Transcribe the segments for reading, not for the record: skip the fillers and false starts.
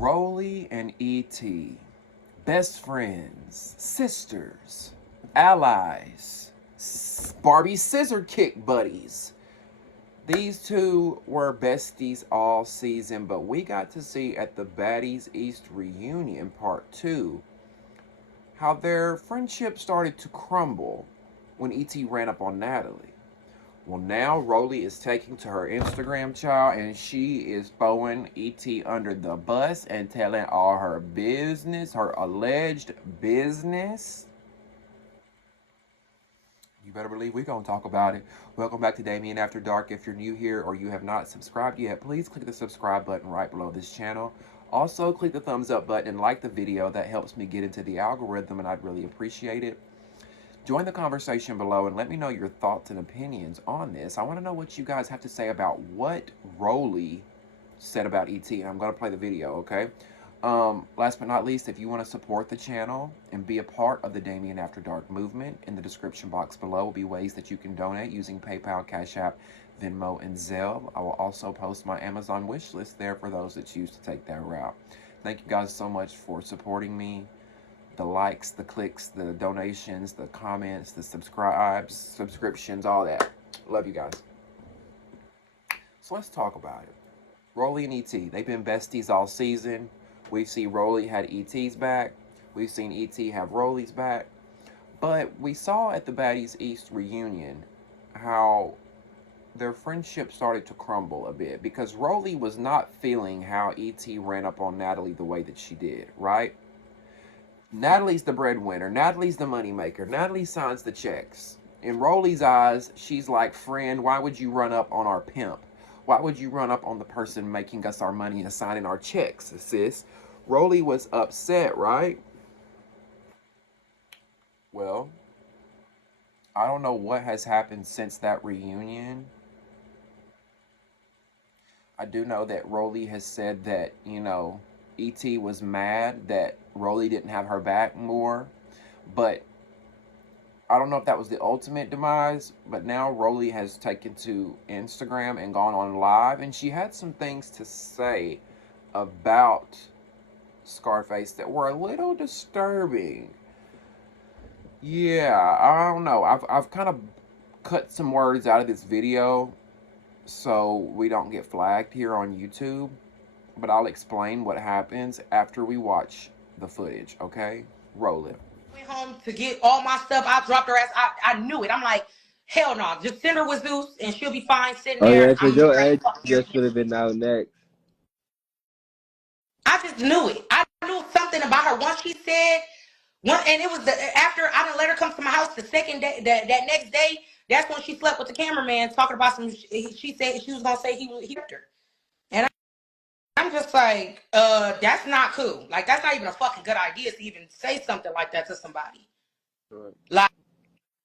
Rollie and E.T. Best friends, sisters, allies, Barbie scissor kick buddies. These two were besties all season, but we got to see at the Baddies East reunion part 2 how their friendship started to crumble when E.T. ran up on Natalie. Well, now Rollie is taking to her Instagram, child, and she is throwing E.T. under the bus and telling all her business, her alleged business. You better believe we're going to talk about it. Welcome back to Damien After Dark. If you're new here or you have not subscribed yet, please click the subscribe button right below this channel. Also, click the thumbs up button and like the video. That helps me get into the algorithm, and I'd really appreciate it. Join the conversation below and let me know your thoughts and opinions on this. I want to know what you guys have to say about what Rollie said about E.T. And I'm going to play the video, okay? Last but not least, if you want to support the channel and be a part of the Damien After Dark movement, in the description box below will be ways that you can donate using PayPal, Cash App, Venmo, and Zelle. I will also post my Amazon wish list there for those that choose to take that route. Thank you guys so much for supporting me. The likes, the clicks, the donations, the comments, the subscriptions, all that. Love you guys. So let's talk about it. Rollie and E.T. They've been besties all season. We've seen Rollie had E.T.'s back. We've seen E.T. have Rollie's back. But we saw at the Baddies East reunion how their friendship started to crumble a bit because Rollie was not feeling how E.T. ran up on Natalie the way that she did, right? Natalie's the breadwinner. Natalie's the moneymaker. Natalie signs the checks. In Rollie's eyes, she's like, friend, why would you run up on our pimp? Why would you run up on the person making us our money and signing our checks, sis? Rollie was upset, right? Well, I don't know what has happened since that reunion. I do know that Rollie has said that, E.T. was mad that Rollie didn't have her back more. But I don't know if that was the ultimate demise. But now Rollie has taken to Instagram and gone on live. And she had some things to say about Scarface that were a little disturbing. Yeah, I don't know. I've kind of cut some words out of this video so we don't get flagged here on YouTube. But I'll explain what happens after we watch the footage, okay? Roll it. Went home to get all my stuff. I dropped her ass. I knew it. I'm like, hell no. Just send her with Zeus and she'll be fine sitting there. Yeah, because I'm your straight address fucking just everything. would have been out next. I just knew it. I knew something about her. Once she said, and it was after I didn't let her come to my house the second day, that next day, that's when she slept with the cameraman talking about some, she said she was going to say he ripped her. And I'm just like, that's not cool. Like, that's not even a fucking good idea to even say something like that to somebody. Right.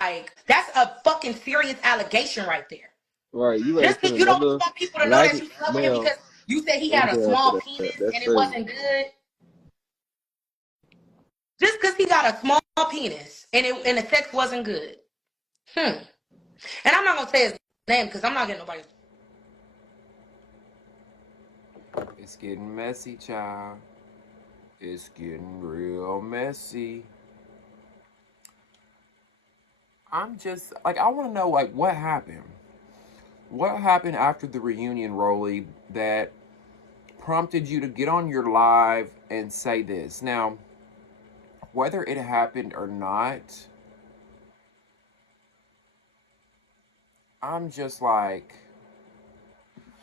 Like, that's a fucking serious allegation right there. Right, you ready Just to put because you don't another want people to know black that you slept with him male because you said he in had a jail for small that. penis That's and it crazy. wasn't good. Just because he got a small penis and the sex wasn't good. And I'm not gonna say his name because I'm not getting nobody. It's getting messy, child. It's getting real messy. I'm just, like, I want to know, like, what happened? What happened after the reunion, Rollie, that prompted you to get on your live and say this? Now, whether it happened or not, I'm just like,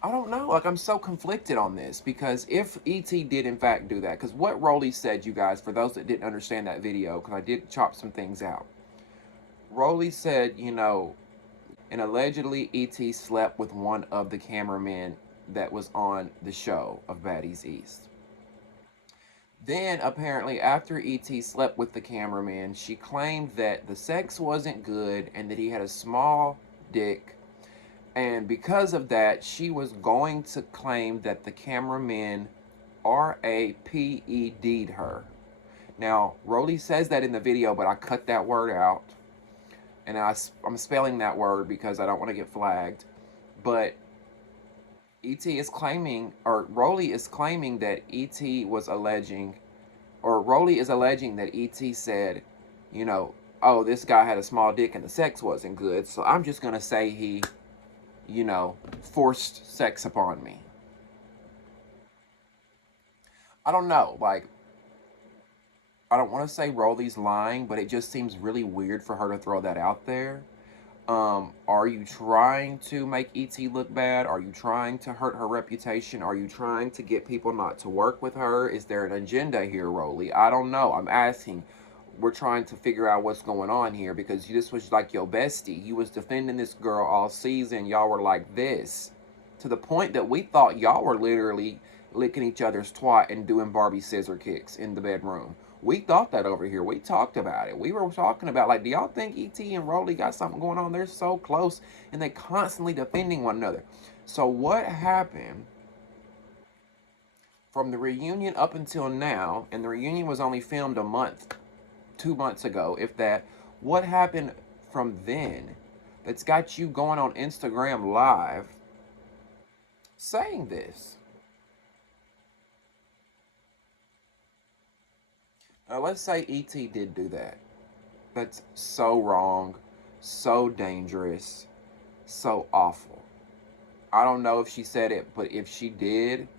I don't know. Like, I'm so conflicted on this because if E.T. did in fact do that, because what Rollie said, you guys, for those that didn't understand that video, because I did chop some things out. Rollie said, and allegedly E.T. slept with one of the cameramen that was on the show of Baddies East. Then, apparently, after E.T. slept with the cameraman, she claimed that the sex wasn't good and that he had a small dick. And because of that, she was going to claim that the cameraman RAPED'd her. Now, Rollie says that in the video, but I cut that word out. And I'm spelling that word because I don't want to get flagged. But E.T. is claiming, or Rollie is claiming that E.T. was alleging, or Rollie is alleging that E.T. said, you know, oh, this guy had a small dick and the sex wasn't good, so I'm just going to say he, you know, forced sex upon me. I don't know, like, I don't want to say Rollie's lying, but it just seems really weird for her to throw that out there. Are you trying to make ET look bad? Are you trying to hurt her reputation? Are you trying to get people not to work with her? Is there an agenda here, Rollie? I don't know. I'm asking. We're trying to figure out what's going on here because this was like your bestie. You was defending this girl all season. Y'all were like this. To the point that we thought y'all were literally licking each other's twat and doing Barbie scissor kicks in the bedroom. We thought that over here. We talked about it. We were talking about, like, do y'all think E.T. and Rollie got something going on? They're so close and they constantly defending one another. So what happened from the reunion up until now, and the reunion was only filmed a month, 2 months ago, if that, what happened from then that's got you going on Instagram Live saying this? Now, let's say E.T. did do that. That's so wrong, so dangerous, so awful. I don't know if she said it, but if she did,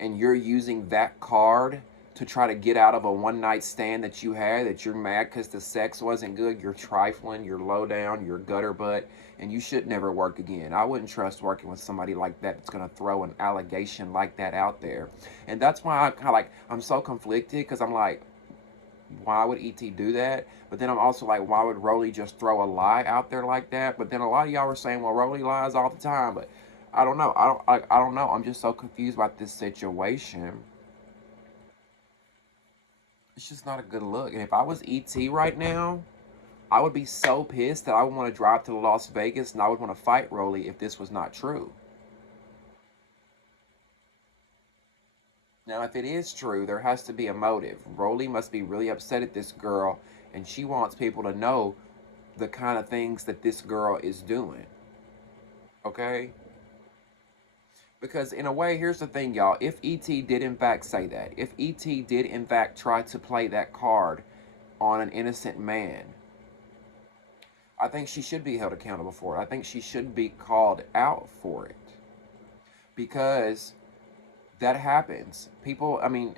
and you're using that card to try to get out of a one-night stand that you had, that you're mad because the sex wasn't good, you're trifling, you're low down, you're gutter butt, and you should never work again. I wouldn't trust working with somebody like that that's going to throw an allegation like that out there. And that's why I'm kind of like, I'm so conflicted because I'm like, why would ET do that? But then I'm also like, why would Rollie just throw a lie out there like that? But then a lot of y'all were saying, well, Rollie lies all the time. But I don't know. I don't know. I'm just so confused about this situation. It's just not a good look. And if I was ET right now, I would be so pissed that I would want to drive to Las Vegas and I would want to fight Rollie if this was not true. Now, if it is true, there has to be a motive. Rollie must be really upset at this girl, and she wants people to know the kind of things that this girl is doing. Okay? Because in a way, here's the thing, y'all. If E.T. did in fact say that, if E.T. did in fact try to play that card on an innocent man, I think she should be held accountable for it. I think she should be called out for it. Because that happens. People, I mean,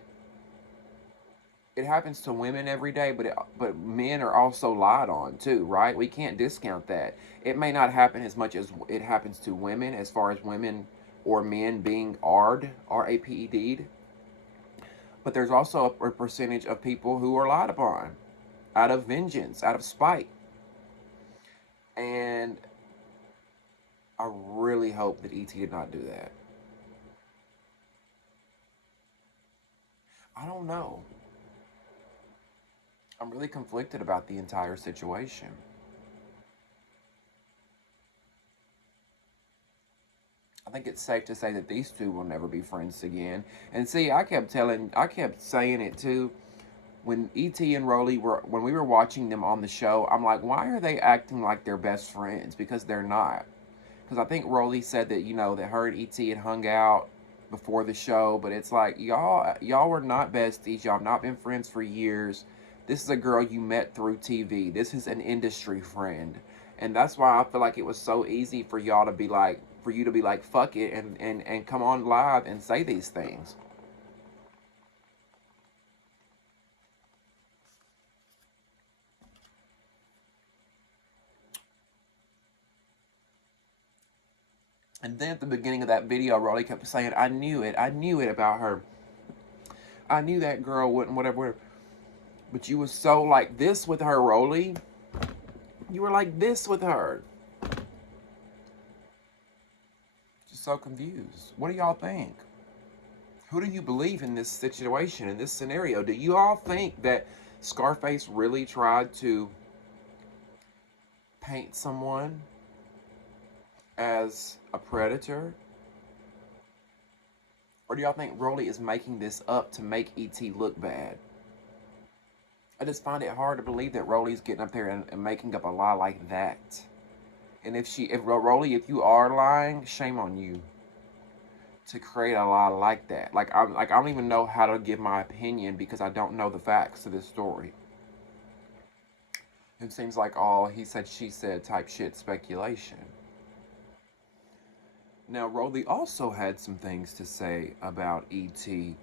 it happens to women every day, but men are also lied on too, right? We can't discount that. It may not happen as much as it happens to women, as far as women or men being RAPED'd. But there's also a percentage of people who are lied upon out of vengeance, out of spite. And I really hope that E.T. did not do that. I don't know. I'm really conflicted about the entire situation. I think it's safe to say that these two will never be friends again. And see, I kept saying it too. When E.T. and Rollie when we were watching them on the show, I'm like, why are they acting like they're best friends? Because they're not. Because I think Rollie said that, you know, that her and E.T. had hung out before the show, but it's like, y'all were not besties. Y'all have not been friends for years. This is a girl you met through TV. This is an industry friend. And that's why I feel like it was so easy for y'all to be like, for you to be like, fuck it, and come on live and say these things. And then at the beginning of that video, Rollie kept saying, I knew it about her. I knew that girl wouldn't, whatever. But you was so like this with her, Rollie. You were like this with her. Just so confused. What do y'all think? Who do you believe in this situation, in this scenario? Do you all think that Scarface really tried to paint someone as a predator? Or do y'all think Rollie is making this up to make E.T. look bad? I just find it hard to believe that Rollie's getting up there and making up a lie like that. And if Rollie, if you are lying, shame on you to create a lie like that. I don't even know how to give my opinion because I don't know the facts of this story. It seems like all he said, she said type shit speculation. Now, Rollie also had some things to say about E.T.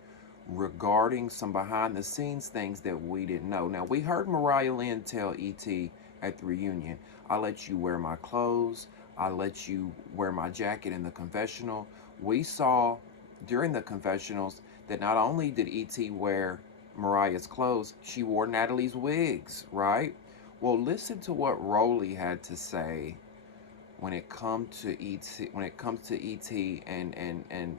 regarding some behind-the-scenes things that we didn't know. Now, we heard Mariah Lynn tell E.T. at the reunion, I let you wear my clothes, I let you wear my jacket in the confessional. We saw during the confessionals that not only did E.T. wear Mariah's clothes, she wore Natalie's wigs, right? Well, listen to what Rollie had to say when it comes to E.T. and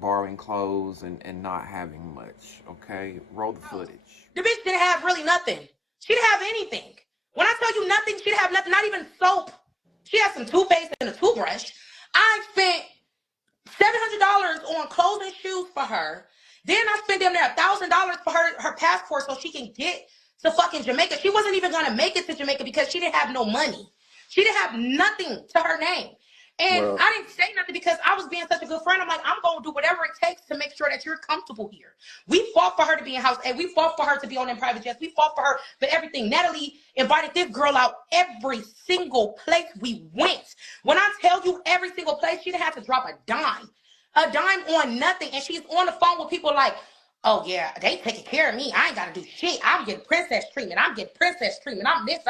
borrowing clothes and not having much. Okay, roll the footage. The bitch didn't have really nothing. She didn't have anything. When I tell you nothing, she didn't have nothing, not even soap. She had some toothpaste and a toothbrush. I spent $700 on clothes and shoes for her. Then I spent them there $1,000 for her passport so she can get to fucking Jamaica. She wasn't even gonna make it to Jamaica because she didn't have no money. She didn't have nothing to her name. And I didn't say nothing because I was being such a good friend. I'm like, I'm going to do whatever it takes to make sure that you're comfortable here. We fought for her to be in house, and we fought for her to be on them private jets. We fought for her for everything. Natalie invited this girl out every single place we went. When I tell you every single place, she didn't have to drop a dime on nothing. And she's on the phone with people like, oh yeah, they taking care of me. I ain't got to do shit. I'm getting princess treatment. I'm this,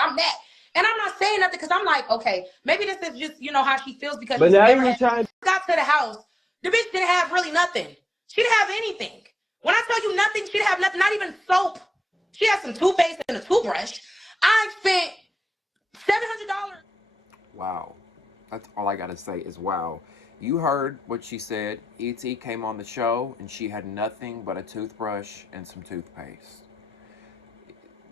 I'm that. And I'm not saying nothing because I'm like, okay, maybe this is just, how she feels because But she's now never you trying. got to the house. The bitch didn't have really nothing. She didn't have anything. When I tell you nothing, she didn't have nothing, not even soap. She had some toothpaste and a toothbrush. I spent $700. Wow. That's all I gotta say is wow. You heard what she said. E.T. came on the show and she had nothing but a toothbrush and some toothpaste.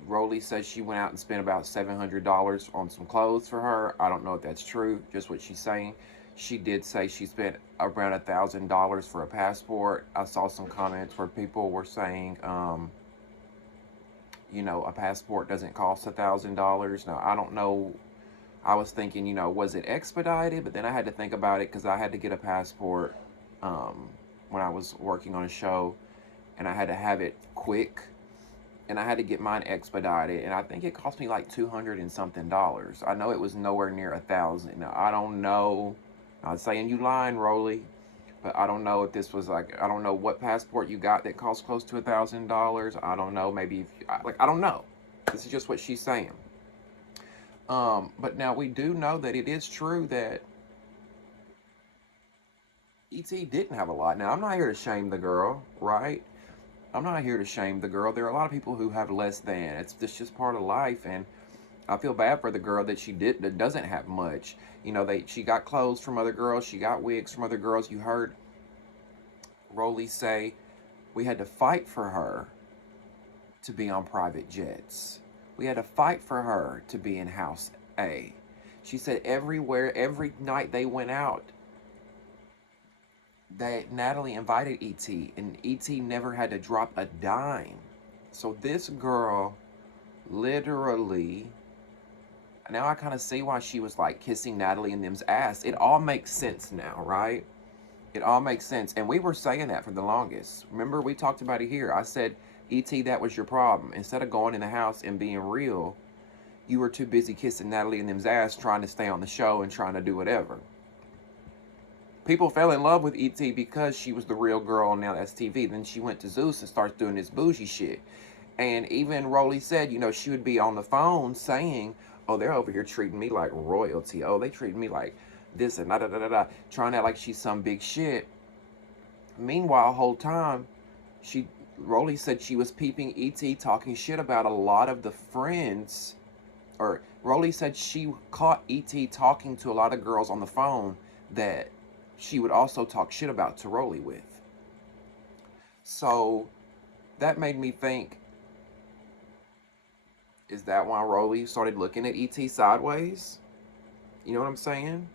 Rollie says she went out and spent about $700 on some clothes for her. I don't know if that's true, just what she's saying. She did say she spent around $1,000 for a passport. I saw some comments where people were saying, a passport doesn't cost $1,000. Now, I don't know. I was thinking, was it expedited? But then I had to think about it because I had to get a passport when I was working on a show, and I had to have it quick. And I had to get mine expedited, and I think it cost me like $200 and something. I know it was nowhere near $1,000. Now I don't know. I'm not saying you lying, Rollie, but I don't know if this was I don't know what passport you got that cost close to $1,000. I don't know. Maybe I don't know. This is just what she's saying. But now we do know that it is true that E.T. didn't have a lot. Now I'm not here to shame the girl, right? I'm not here to shame the girl. There are a lot of people who have less than. It's just part of life, and I feel bad for the girl that doesn't have much. She got clothes from other girls. She got wigs from other girls. You heard Rollie say we had to fight for her to be on private jets. We had to fight for her to be in House A. She said every night they went out, that Natalie invited E.T. and E.T. never had to drop a dime. So this girl literally, now I kind of see why she was like kissing Natalie and them's ass. It all makes sense now, right? It all makes sense. And we were saying that for the longest. Remember, we talked about it here. I said, E.T., that was your problem. Instead of going in the house and being real, you were too busy kissing Natalie and them's ass trying to stay on the show and trying to do whatever. People fell in love with E.T. because she was the real girl on Now That's TV. Then she went to Zeus and starts doing this bougie shit. And even Rollie said, she would be on the phone saying, oh, they're over here treating me like royalty. Oh, they treating me like this and da-da-da-da-da. Trying to act like she's some big shit. Meanwhile, the whole time, Rollie said she was peeping E.T. talking shit about a lot of the friends. Or Rollie said she caught E.T. talking to a lot of girls on the phone that she would also talk shit about to Rollie with. So that made me think, is that why Rollie started looking at ET sideways? You know what I'm saying?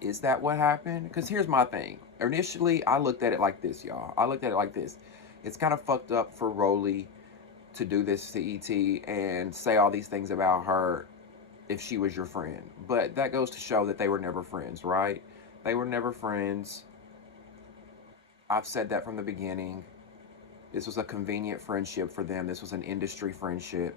Is that what happened? Because here's my thing. Initially, I looked at it like this, y'all. I looked at it like this. It's kind of fucked up for Rollie to do this to ET and say all these things about her if she was your friend. But that goes to show that they were never friends, right? They were never friends. I've said that from the beginning. This was a convenient friendship for them. This was an industry friendship.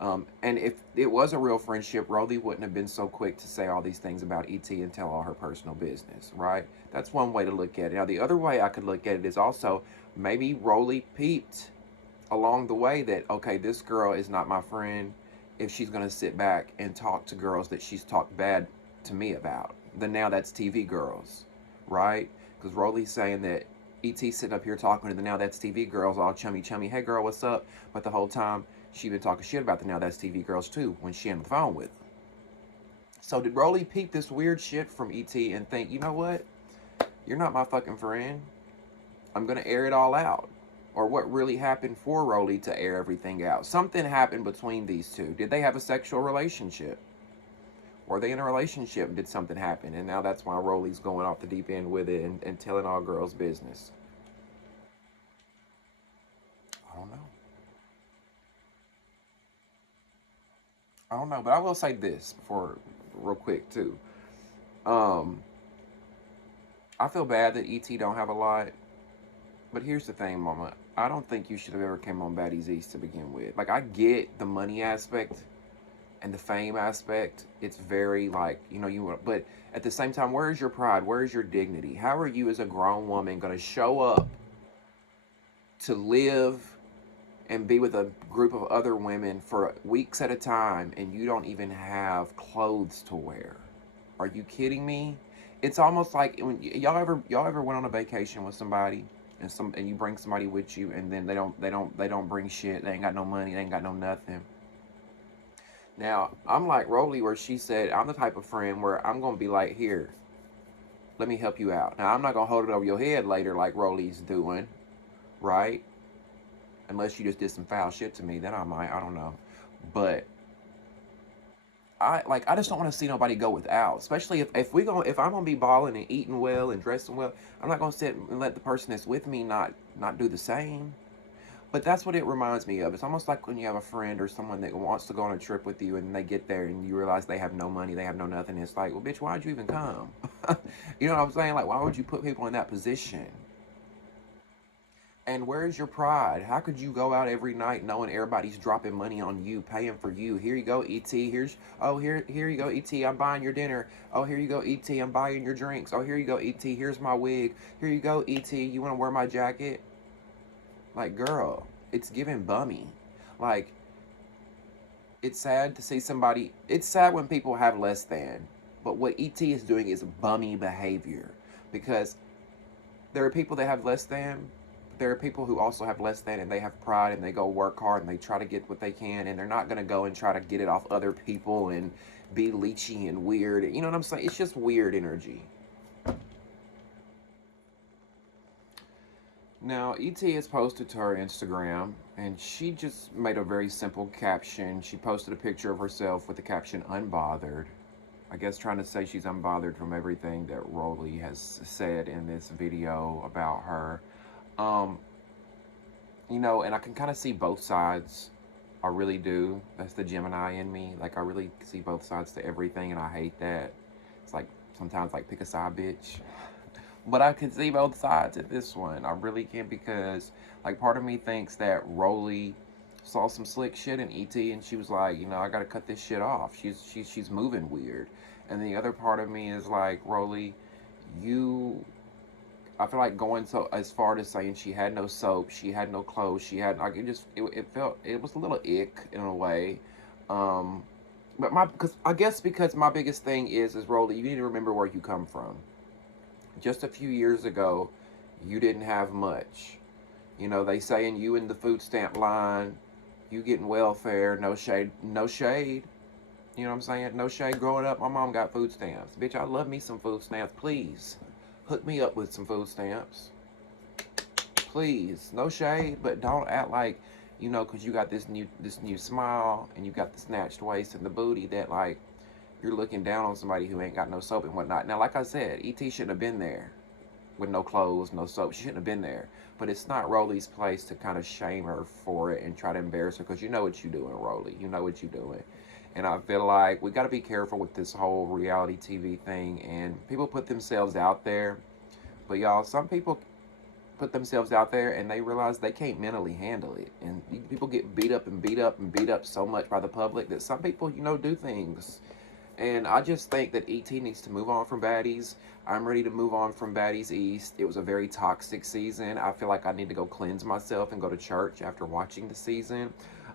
And if it was a real friendship, Rollie wouldn't have been so quick to say all these things about ET and tell all her personal business, right? That's one way to look at it. Now, the other way I could look at it is also maybe Rollie peeped along the way that, okay, this girl is not my friend if she's going to sit back and talk to girls that she's talked bad to me about. Then now that's TV girls, right? Because Rollie's saying that ET sitting up here talking to the Now That's TV girls all chummy chummy. Hey girl, what's up? But the whole time she been talking shit about the Now That's TV girls too when she on the phone with them. So did Rollie peep this weird shit from ET and think, you know what? You're not my fucking friend. I'm gonna air it all out. Or what really happened for Rollie to air everything out? Something happened between these two. Did they have a sexual relationship? Were they in a relationship? Did something happen? And now that's why Rollie's going off the deep end with it and telling all girls business. I don't know. I don't know, but I will say this before, real quick too. Um, I feel bad that ET don't have a lot, but here's the thing, Mama. I don't think you should have ever came on Baddies East to begin with. Like, I get the money aspect and the fame aspect. It's very like, you know, but at the same time, where is your pride? Where is your dignity? How are you as a grown woman going to show up to live and be with a group of other women for weeks at a time and you don't even have clothes to wear? Are you kidding me? It's almost like when y'all ever went on a vacation with somebody and you bring somebody with you and then they don't bring shit. They ain't got no money, they ain't got no nothing. Now, I'm like Rollie where she said, I'm the type of friend where I'm going to be like, here, let me help you out. Now, I'm not going to hold it over your head later like Rollie's doing, right? Unless you just did some foul shit to me, then I might, I don't know. But I just don't want to see nobody go without. Especially if I'm gonna be balling and eating well and dressing well, I'm not gonna sit and let the person that's with me not do the same. But that's what it reminds me of. It's almost like when you have a friend or someone that wants to go on a trip with you and they get there and you realize they have no money, they have no nothing. It's like, well, bitch, why'd you even come? You know what I'm saying? Like, why would you put people in that position? And where's your pride? How could you go out every night knowing everybody's dropping money on you, paying for you? Here you go, ET. Here you go, ET. I'm buying your dinner. Oh, here you go, ET. I'm buying your drinks. Oh, here you go, ET. Here's my wig. Here you go, ET. You want to wear my jacket? Like, girl, it's giving bummy. Like, it's sad to see somebody. It's sad when people have less than. But what ET is doing is bummy behavior because there are people that have less than. There are people who also have less than and they have pride and they go work hard and they try to get what they can and they're not going to go and try to get it off other people and be leechy and weird. You know what I'm saying? It's just weird energy. Now, ET has posted to her Instagram and she just made a very simple caption. She posted a picture of herself with the caption unbothered. I guess trying to say she's unbothered from everything that Rollie has said in this video about her. Um, you know, and I can kind of see both sides. I really do. That's the Gemini in me. Like, I really see both sides to everything, and I hate that. It's like, sometimes, like, pick a side, bitch. But I can see both sides at this one. I really can because, like, part of me thinks that Rollie saw some slick shit in ET, and she was like, you know, I gotta cut this shit off. She's moving weird. And the other part of me is like, Rollie, I feel like going so as far as saying she had no soap, she had no clothes, she had like it felt it was a little ick in a way. Um, but because my biggest thing is Rollie, you need to remember where you come from. Just a few years ago, you didn't have much. You know, they saying you in the food stamp line, you getting welfare, no shade, no shade. You know what I'm saying? No shade. Growing up, my mom got food stamps. Bitch, I love me some food stamps. Please, hook me up with some food stamps. please, no shade, but don't act like, because you got this new smile and you got the snatched waist and the booty, that like you're looking down on somebody who ain't got no soap and whatnot. Now, like I said, ET shouldn't have been there with no clothes, no soap. She shouldn't have been there. But it's not Rollie's place to kind of shame her for it and try to embarrass her, because you know what you're doing, Rollie. You know what you're doing. And I feel like we got to be careful with this whole reality TV thing. And people put themselves out there. But y'all, some people put themselves out there and they realize they can't mentally handle it. And people get beat up and beat up and beat up so much by the public that some people, do things. And I just think that ET needs to move on from Baddies. I'm ready to move on from Baddies East. It was a very toxic season. I feel like I need to go cleanse myself and go to church after watching the season.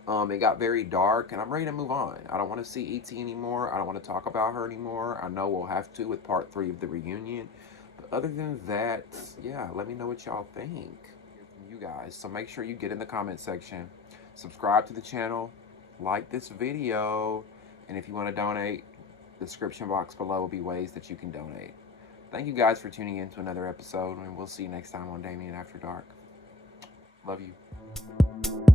It got very dark, and I'm ready to move on. I don't want to see ET anymore. I don't want to talk about her anymore. I know we'll have to with part 3 of the reunion. But other than that, yeah, let me know what y'all think. Hear from you guys. So make sure you get in the comment section. Subscribe to the channel. Like this video. And if you want to donate, the description box below will be ways that you can donate. Thank you guys for tuning in to another episode, and we'll see you next time on Damien After Dark. Love you.